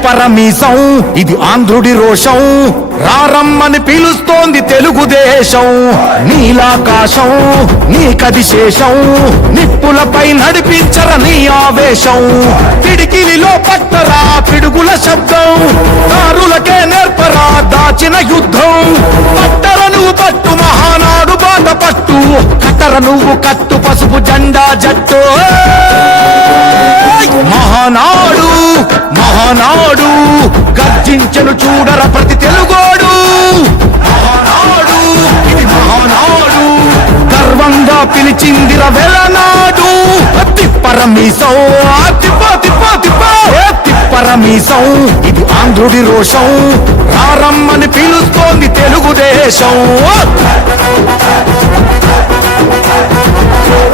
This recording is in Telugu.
తిప్పరమీసం ఇది ఆంధ్రుడి రోషం రారమ్మని పిలుస్తోంది తెలుగుదేశం నీలాకాశం నీ కదిశేషం నిప్పులపై నడిపించర నీ ఆవేశం పిడికిలిలో పట్టరా పిడుగుల శబ్దం దారులకే నేర్పరా దాచిన యుద్ధం పట్టర నువ్వు పట్టు మహానాడు బాట పట్టు కట్టర నువ్వు కట్టు పసుపు జెండా జట్టు మహానాడు మహానాడు గర్జించను చూడర ప్రతి తెలుగోడు మహానాడు ఇది మహానాడు గర్వంగా పిలిచిందిర వెలనాడు తిప్పరమీసం తిప్ప తిప్ప తిప్ప తిప్పరమీసం ఇది ఆంధ్రుడి రోషం రారమ్మని పిలుస్తోంది తెలుగుదేశం